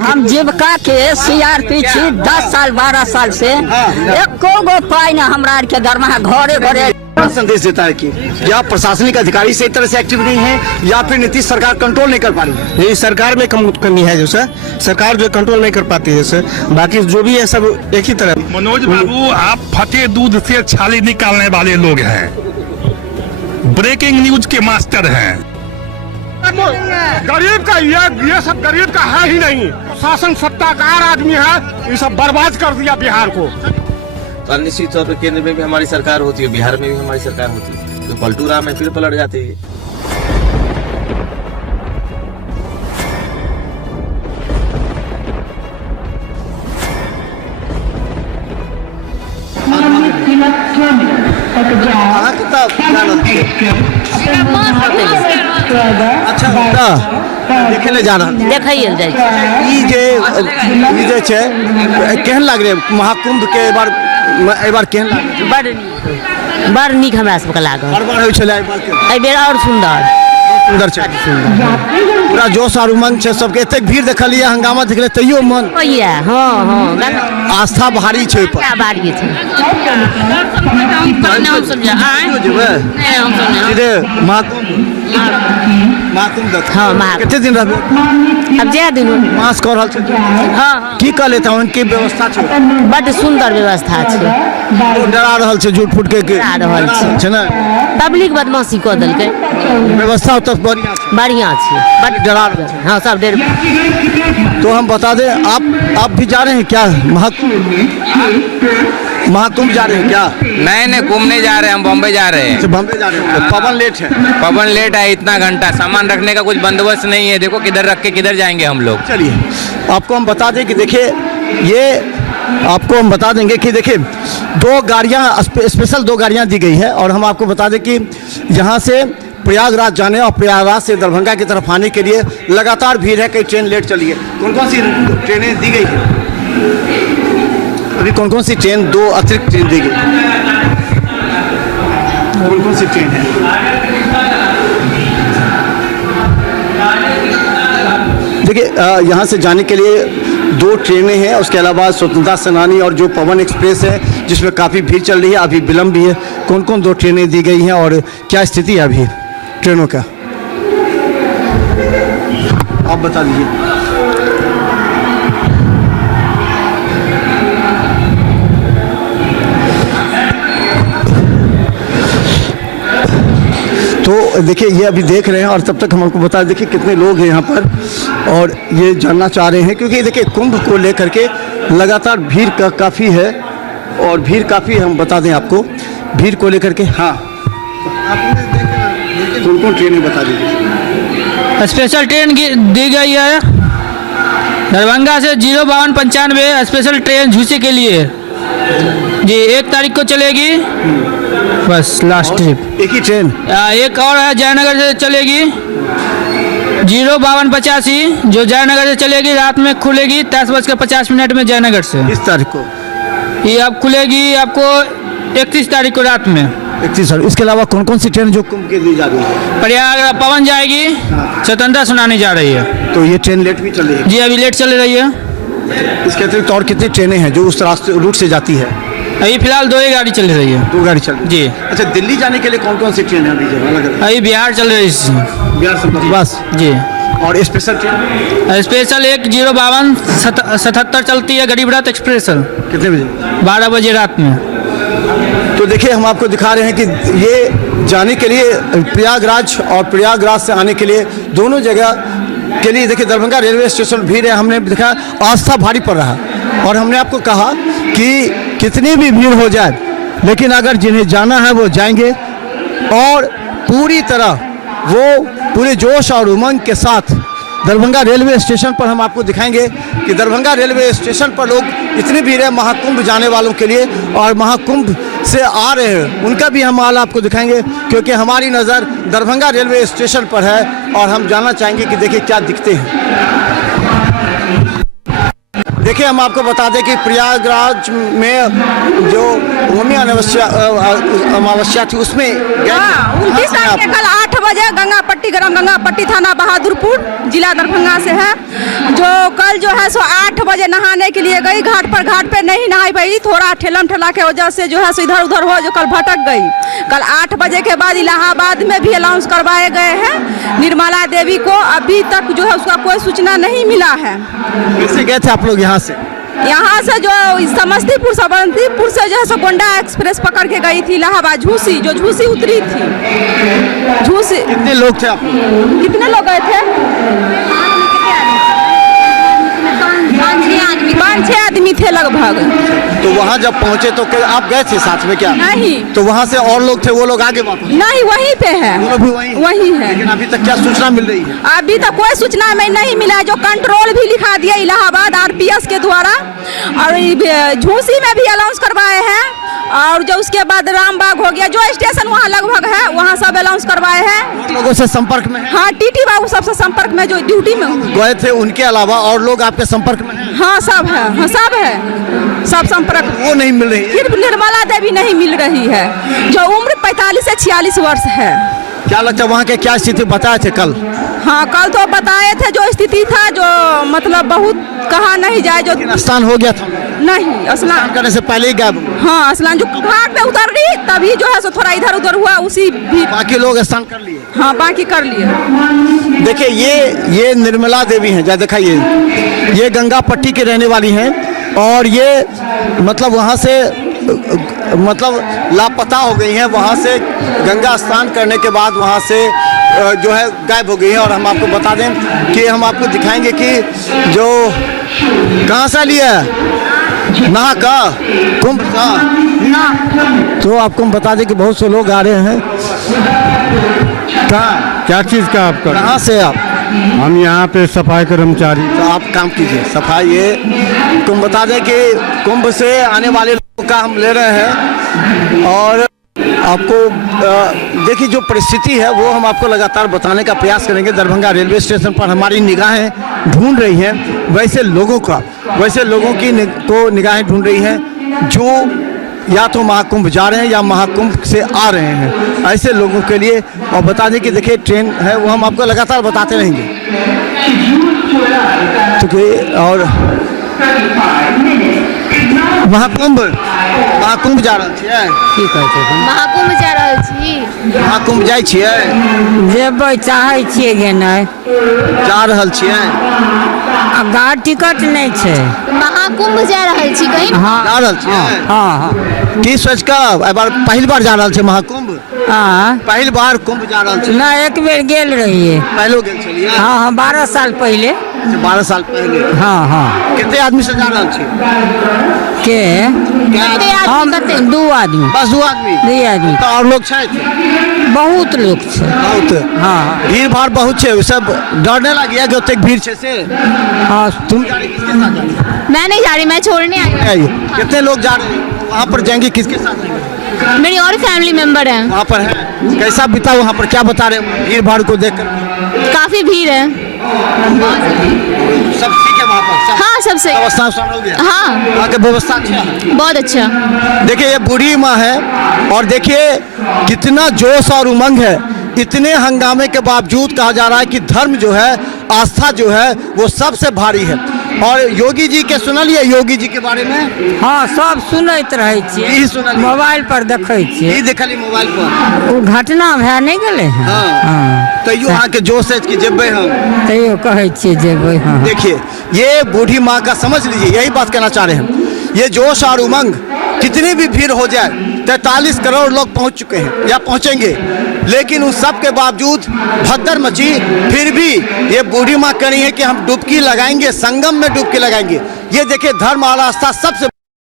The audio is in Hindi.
हम जीविका के CRP छी 10 साल 12 साल से एको गो पाई न हमरा आर के दरमाहा घरे घरे। संदेश देता है कि या प्रशासनिक अधिकारी सही तरह से एक्टिव नहीं है या फिर नीतीश सरकार कंट्रोल नहीं कर पा रही है। यही सरकार में कमी है जो सर, सरकार जो कंट्रोल नहीं कर पाती है सर, बाकी जो भी है सब एक ही तरह। मनोज बाबू, आप फटे दूध से छाली निकालने वाले लोग हैं, ब्रेकिंग न्यूज के मास्टर हैं। गरीब का ये सब गरीब का है ही नहीं। शासन सत्ताकार आदमी है, ये सब बर्बाद कर दिया बिहार को। तो निश्चित तौर पर केंद्र में भी हमारी सरकार होती है, बिहार में भी हमारी सरकार होती है, तो पलटू राम है, फिर पलट जाते हैं। अच्छा देखे ले जाना देखैल जाइ छै केहन लाग रहे महाकुंभ के एहि बार केहन लाग बड़ नीक हमरा सबके लागल। हर बार होइ छलै एहि बेर और सुंदर छै, पूरा जोश और उमंग छै सबके। एतेक भीड़ देखलियै, हंगामा देखलियै, तैयो मन आस्था भारी छै पर बारी छै। सीधे महाकुंभ देख। कते दिन रहबै? अब जे दिन मास कऽ रहल छै। की कह लेता उनकी व्यवस्था छै? बड़ सुंदर व्यवस्था छै। डरा रहल छै झूठ फूट के डरा रहल छै ना, पब्लिक बदमाशी कऽ देलकै। व्यवस्था तो बढ़िया छै, बड़ डरा रहल छै। हाँ सब डर। तो हम बता दें, आप भी जा रहे हैं क्या महाकुंभ जा रहे हैं क्या? नहीं घूमने जा रहे हैं, हम बॉम्बे जा रहे हैं। बॉम्बे जा रहे हैं। पवन लेट है। पवन लेट है, इतना घंटा सामान रखने का कुछ बंदोबस्त नहीं है। देखो किधर रख के किधर जाएंगे हम लोग। चलिए आपको हम बता दें कि देखिए ये आपको हम बता देंगे कि देखिए 2 गाड़ियाँ स्पेशल 2 गाड़ियाँ दी गई है और हम आपको बता दें कि यहाँ से प्रयागराज जाने और प्रयागराज से दरभंगा की तरफ आने के लिए लगातार भीड़ है। कई ट्रेन लेट चली है। कौन कौन सी ट्रेनें दी गई है अभी? कौन कौन सी ट्रेन? 2 अतिरिक्त ट्रेन दी गई। कौन कौन सी ट्रेन है? देखिए यहाँ से जाने के लिए 2 ट्रेनें हैं, उसके अलावा स्वतंत्रता सेनानी और जो पवन एक्सप्रेस है जिसमें काफ़ी भीड़ चल रही है, अभी विलम्ब भी है। कौन कौन 2 ट्रेनें दी गई हैं और क्या स्थिति है अभी ट्रेनों का, आप बता दीजिए। तो देखिए ये अभी देख रहे हैं और तब तक हम आपको बता देखिए कितने लोग हैं यहाँ पर और ये जानना चाह रहे हैं क्योंकि देखिए कुंभ को लेकर के लगातार भीड़ काफ़ी है और भीड़ काफ़ी हम बता दें आपको भीड़ को लेकर के। हाँ कौन कौन ट्रेनें बता दीजिए। स्पेशल ट्रेन दी गई है दरभंगा से 05295 स्पेशल ट्रेन झूसे के लिए जी 1 तारीख को चलेगी, बस लास्ट ट्रिप। एक ही ट्रेन? एक और है जयनगर से चलेगी 05285 जो जयनगर से चलेगी, रात में खुलेगी 10:50 में जयनगर से। इस तारीख को ये अब खुलेगी आपको 31 तारीख को रात में। 31। इसके अलावा कौन कौन सी ट्रेन जो कुंभ के दी जा रही है? प्रयाग पवन जाएगी, स्वतंत्रता सेनानी जा रही है। तो ये ट्रेन लेट भी चल रही है? जी अभी लेट चल रही है। इसके अतिरिक्त और कितनी ट्रेनें हैं जो उस रास्ते रूट से जाती है? अभी फिलहाल 2 ही गाड़ी चल रही है। 2 गाड़ी चल रही है जी। अच्छा दिल्ली जाने के लिए कौन कौन सी ट्रेन है अभी अलग? अभी बिहार चल रही है। बिहार से बस जी। और स्पेशल ट्रेन? स्पेशल एक 05277 चलती है गरीब रथ एक्सप्रेस। कितने बजे? 12 बजे रात में। तो देखिए हम आपको दिखा रहे हैं कि ये जाने के लिए प्रयागराज और प्रयागराज से आने के लिए दोनों जगह के लिए देखिए दरभंगा रेलवे स्टेशन भीड़ है। हमने देखा आस्था भारी पड़ रहा और हमने आपको कहा कि कितनी भी भीड़ हो जाए लेकिन अगर जिन्हें जाना है वो जाएंगे और पूरी तरह वो पूरे जोश और उमंग के साथ दरभंगा रेलवे स्टेशन पर हम आपको दिखाएंगे कि दरभंगा रेलवे स्टेशन पर लोग इतनी भीड़ है महाकुंभ जाने वालों के लिए और महाकुंभ से आ रहे हैं उनका भी हम हाल आपको दिखाएंगे क्योंकि हमारी नज़र दरभंगा रेलवे स्टेशन पर है और हम जानना चाहेंगे कि देखिए क्या दिखते हैं। देखिए हम आपको बता दें कि प्रयागराज में जो भूमि अमावस्या थी उसमें 29 तारीख के कल 8 बजे गंगा पट्टी ग्राम गंगा पट्टी थाना बहादुरपुर जिला दरभंगा से है, जो कल जो है सो 8 बजे नहाने के लिए गई घाट पे नहीं नहाई पाई, थोड़ा ठेलम ठेला के वजह से जो है सो इधर उधर हो जो कल भटक गई। कल 8 बजे के बाद इलाहाबाद में भी अनाउंस करवाए गए हैं निर्मला देवी को, अभी तक जो है उसका कोई सूचना नहीं मिला है। कैसे गए थे आप लोग यहाँ से? यहाँ से जो समस्तीपुर समस्तीपुर से जो है सो गोंडा एक्सप्रेस पकड़ के गई थी इलाहाबाद, झूसी उतरी थी झूसी। कितने लोग थे आप? कितने लोग गए थे? 5-6 आदमी थे लगभग। तो वहाँ जब पहुँचे तो आप गए थे साथ में क्या? नहीं। तो वहाँ से और लोग थे, वो लोग आगे वापस? नहीं, वहीं पे है, वो लोग भी वहीं है। लेकिन अभी तक क्या सूचना मिल रही है? अभी तक कोई सूचना में नहीं मिला है, जो कंट्रोल भी लिखा दिया इलाहाबाद RPS के द्वारा, और झूसी में भी अनाउंस करवाए हैं, और जो उसके बाद रामबाग हो गया, जो स्टेशन वहाँ लगभग है वहाँ सब अनाउंस करवाए हैं। लोगों से संपर्क में? हाँ, टीटी बाबू सबसे संपर्क में जो ड्यूटी में गए थे, उनके अलावा और लोग आपके संपर्क में हैं? हाँ सब है, हाँ सब है, सब संपर्क। वो नहीं मिल रही है? सिर्फ निर्मला देवी नहीं मिल रही है, जो उम्र 45 से 46 वर्ष है। क्या लगता है वहाँ के क्या स्थिति बताए थे कल? हाँ, कल तो बताए थे जो स्थिति था, जो मतलब बहुत कहा नहीं जाए, जो स्नान हो गया था? नहीं, स्नान करने से पहले ही गायब? हाँ, स्नान जो घाट पे उतर रही तभी जो है सो थोड़ा इधर उधर हुआ, उसी भी। बाकी लोग स्नान कर लिए? हाँ, बाकी कर लिए। देखिए ये निर्मला देवी हैं, जरा दिखाइए, ये गंगा पट्टी की रहने वाली हैं, और ये मतलब वहाँ से मतलब लापता हो गई हैं, वहाँ से गंगा स्नान करने के बाद वहाँ से जो है गायब हो गई हैं। और हम आपको बता दें कि हम आपको दिखाएंगे कि जो कहाँ से लिया नहा का कुंभ का ना, तो आपको हम बता दें कि बहुत से लोग आ रहे हैं। कहाँ, क्या चीज़ का आपका? कहाँ से आप? हम यहाँ पे सफाई कर्मचारी। तो आप काम कीजिए सफाई। ये तुम बता दें कि कुंभ से आने वाले लोगों का हम ले रहे हैं, और आपको देखिए जो परिस्थिति है वो हम आपको लगातार बताने का प्रयास करेंगे। दरभंगा रेलवे स्टेशन पर हमारी निगाहें ढूंढ रही हैं वैसे लोगों की को निगाहें ढूंढ रही हैं जो या तो महाकुंभ जा रहे हैं या महाकुंभ से आ रहे हैं, ऐसे लोगों के लिए। और बता दें कि देखिए ट्रेन है वो हम आपको लगातार बताते रहेंगे। तो और महाकुंभ जा रहल छियै? की कहै छै? महाकुंभ जा रहल छी। महाकुंभ जाइ छियै? जेबै, चाहै छियै गेनाइ। जा रहल छियै? अब गाड़ टिकट नहीं छे। महाकुंभ जा रहल छी कहीं? हाँ, जा रहल छियै? हाँ। की सोच कऽ एहि बार पहिल बार जा रहल छै महाकुंभ? हाँ, पहिल बार कुंभ जा रहल छै? ना, एक बेर गेल रहिए। पहलो गेल छलियै? हाँ, 12 साल पहले। 12 साल पहले? हाँ। कितने आदमी से जा रहल छी? के हम 2 आदमी। बस 2 आदमी? 2 आदमी। तो और लोग छथि? बहुत लोग छे। बहुत? हाँ। भीड़ भाड़ बहुत है, सब डर नहीं लगी है कि ओतेक भीड़ है से? हाँ। तुम जा रही किसके साथ जा रही? मैं नहीं जा रही, मैं छोड़ने आई हूँ। कितने लोग जा रहे हैं वहाँ पर? जाएंगे किसके साथ जाएंगे? मेरी और फैमिली मेंबर हैं वहाँ पर है। कैसा बीता वहाँ पर, क्या बता रहे हैं भीड़ भाड़ को देखकर? काफी भीड़ है। सब ठीक है वहाँ पर? हाँ, सब सही। व्यवस्था हो गया? हाँ, वहाँ की व्यवस्था अच्छा है? बहुत अच्छा। देखिए ये बूढ़ी माँ है, और देखिए कितना जोश और उमंग है। इतने हंगामे के बावजूद कहा जा रहा है कि धर्म जो है, आस्था जो है वो सबसे भारी है। और योगी जी के सुनलिए योगी जी के बारे में? हाँ, सब सुनैत रहे छियै, मोबाइल पर देखै छियै। की देखली मोबाइल पर? वो घटना भए नहीं गेलै हैं। हाँ। तैयो अहाँके जोश है कि जेबै हम? तैयो कहै छियै जेबै। हाँ। देखिए ये बूढ़ी माँ का समझ लीजिए, यही बात कहना चाह रहे हैं। ये जोश और उमंग, कितनी भी भीड़ हो जाए, 43 करोड़ लोग पहुंच चुके हैं या पहुंचेंगे, लेकिन उन सब के बावजूद भगदड़ मची, फिर भी ये बूढ़ी माँ कह रही है कि हम डुबकी लगाएंगे, संगम में डुबकी लगाएंगे। ये देखिए धर्म और आस्था सबसे